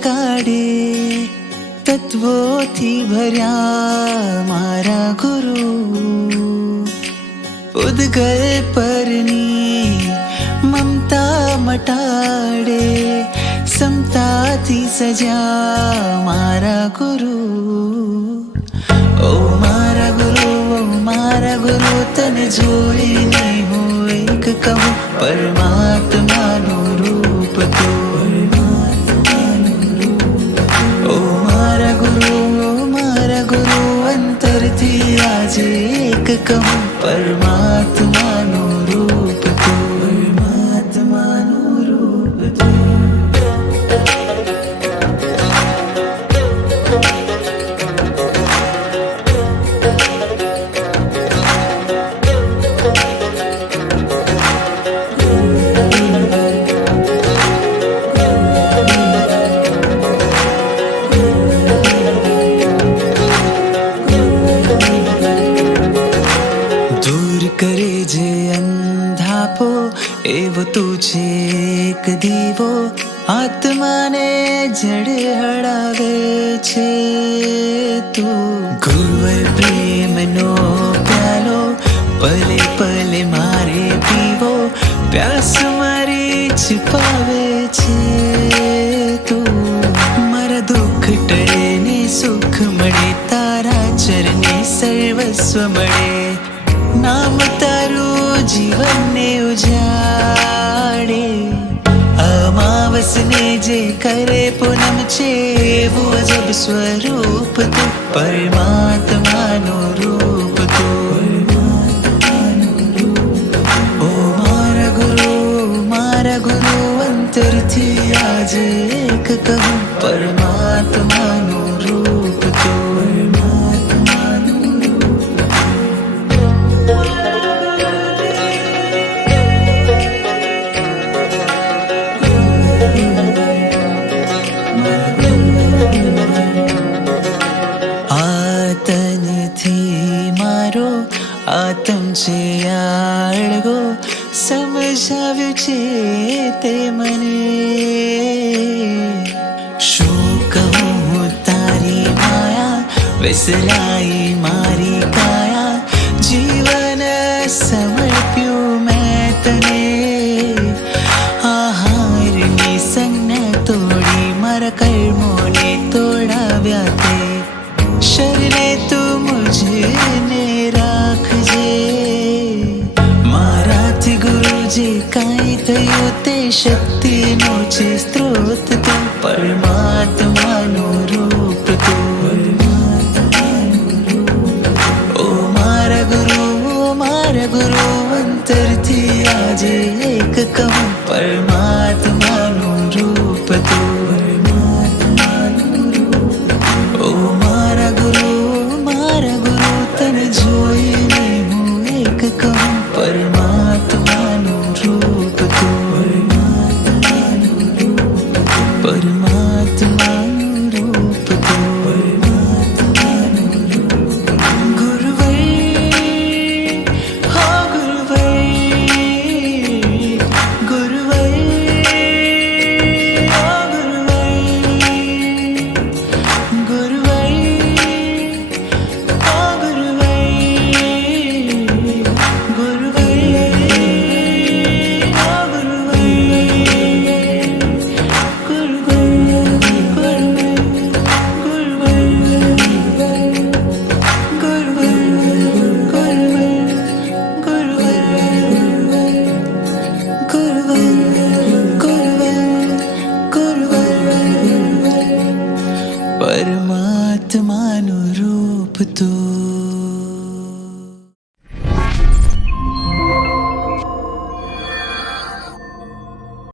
જગાડે તત્વોથી ભર્યા મારા ગુરુ ઉદ્ગલ પરની મમતા મટાડે સમતાથી સજ્યા મારા ગુરુ ઓ મારા ગુરુ તને જોઈને હું એક કહું પરમાત્માનું રૂપ તું ઓ મારા ગુરુ અંતરથી આજે એક કહું પરમાત્માનું રૂપ તું પરમાત્માનું રૂપ તું કરે જે અંધાપો એવો તું છે એક દીવો આત્માને જડે હળાવે છે તું ગુરુવર પ્રેમનો પ્યાલો પલે પલે મારે પીવો પ્યાસ મારી છુપાવે છે તું મારા દુઃખ ટળે ને સુખ મળે તારા ચરણે સર્વસ્વ મળે નામ તારું જીવનને ઉજાડે અમાવસને જે કરે પૂનમ છે એવું અજબ સ્વરૂપ તું પરમાત્માનું રૂપ તું ઓ મારા ગુરુ અંતરથી આજે એક કહું પરમાત્માનું રૂપ તું આતમ છે આળગો સમજાવ્યું છે તે મને શું કહું તારી માયા વિસરાઈ મારી કાયા જીવન સમર્પ્યું મેં તને આહારની સંજ્ઞા તોડી મારા કર્મોને તોડાવ્યા તે શરણે તું મુझे રાખજે મારાથી ગુરુ જે કાંઈ થયું તે શક્તિનો છે સ્ત્રોત તું પરમાત્માનું રૂપ તું ઓ મારા ગુરુ અંતરથી આજે એક કહું પરમાત્માનું રૂપ તું ઓ મારા ગુરુ તને જોઈને હું એક કહું પરમાત્માનું રૂપ તું પરમાત્માનું રૂપ તું ગુરુવર હો ગુરુવર ગુરુવર હો ગુરુવર પરમાત્માનું રૂપ તું